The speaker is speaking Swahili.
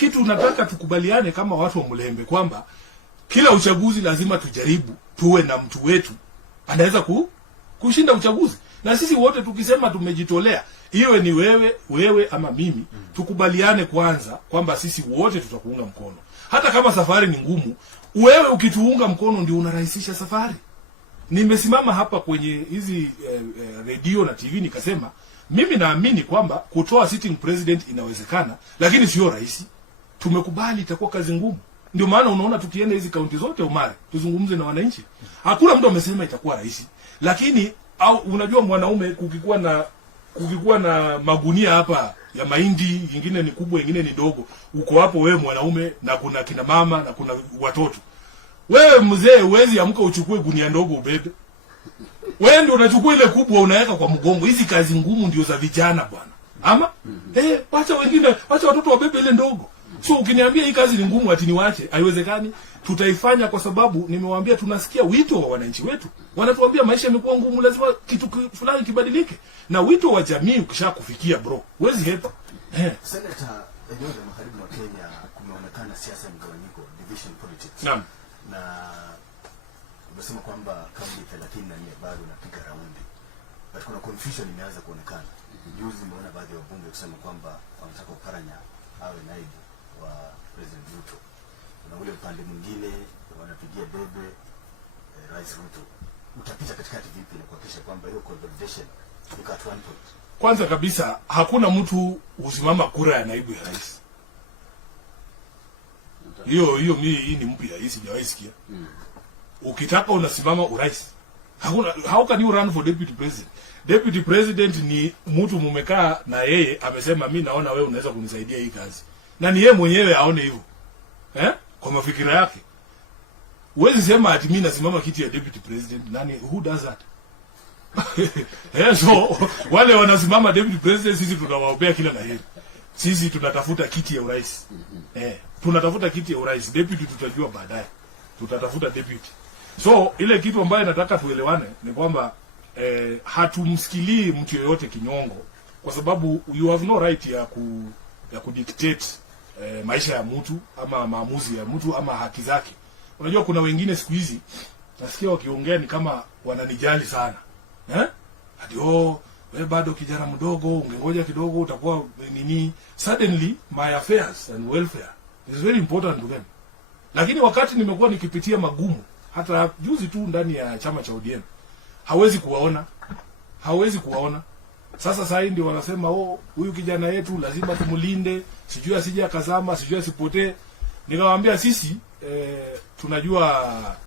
kitu nataka tukubaliane kama watu wa Mlembe kwamba kila uchaguzi lazima tujaribu tuwe na mtu wetu anaweza kushinda uchaguzi. Na sisi wote tukisema tumejitolea, iwe ni wewe ama mimi, tukubaliane kwanza kwamba sisi wote tutakuunga mkono. Hata kama safari ni ngumu, wewe ukituunga mkono ndio unarahisisha safari. Nimesimama hapa kwenye hizi radio na TV nikasema mimi naamini kwamba kutoa sitting president inawezekana, lakini sio rahisi. Tumekubali itakuwa kazi ngumu. Ndio maana unaona tukienda hizi kaunti zote Omar, tuzungumze na wananchi. Hakuna mtu amesema itakuwa rahisi. Lakini au unajua mwanaume kukikuwa na magunia hapa ya mahindi, nyingine ni kubwa, nyingine ni ndogo. Uko hapo wewe mwanaume na kuna kina mama na kuna watoto. Wewe mzee uwezi amka uchukue gunia ndogo ubebe. Wewe ndio unachukua ile kubwa unaweka kwa mgongo. Hizi kazi ngumu ndio za vijana bwana. Ama wacha wengine, wacha watoto wabebe ile ndogo. So ukiniambia hii kazi ni ngumu ati niwache, haiwezekani. Tutaifanya kwa sababu nimewaambia tunasikia wito wa wananchi wetu. Wanatuambia maisha yamekuwa ngumu, lazima kitu fulani kibadilike. Na wito wa jamii ukishakufikia bro, huwezi hepa. Senator, eneo la magharibi mwa Kenya kumeonekana siasa ya mgawanyiko, division politics. Naam. Na umesema kwamba kaunti 34 bado napiga raundi. But kuna confusion imeanza kuonekana. Juzi nimeona baadhi ya wabunge kusema kwamba wanataka Oparanya awe naibu wa President Ruto. Na ule upande mwingine wanapigia debe Rais Ruto. Utapita katikati vipi na kuhakikisha kwamba hiyo conversation iko at one point? Kwanza kabisa hakuna mtu usimama kura ya naibu ya rais. Hiyo hii ni mpya, hii sijawahi sikia. Ukitaka unasimama urais. Hakuna, how can you run for deputy president? Deputy president ni mtu mumekaa na yeye amesema mimi naona wewe unaweza kunisaidia hii kazi. Na ni yeye mwenyewe aone hivyo. Kwa mafikira yake. Huwezi sema ati mimi nasimama kiti ya deputy president. Nani, who does that? So wale wanasimama deputy president sisi tunawaombea kila la heri. Sisi tunatafuta kiti ya urais. Tunatafuta kiti ya urais. Deputy tutajua baadaye. Tutatafuta deputy. So ile kitu ambayo nataka tuelewane ni kwamba hatumsikilii mtu yoyote kinyongo, kwa sababu you have no right ya kudictate maisha ya mtu ama maamuzi ya mtu ama haki zake. Unajua kuna wengine siku hizi nasikia wakiongea ni kama wananijali sana. Hadi wewe bado kijana mdogo, ungengoja kidogo utakuwa nini. Suddenly my affairs and welfare is very important to them. Lakini wakati nimekuwa nikipitia magumu, hata juzi tu ndani ya chama cha ODM, hawezi kuwaona. Sasa ndio wanasema huyu kijana yetu lazima tumulinde, sijui asije akazama, sijui asipotee. Nikawaambia sisi tunajua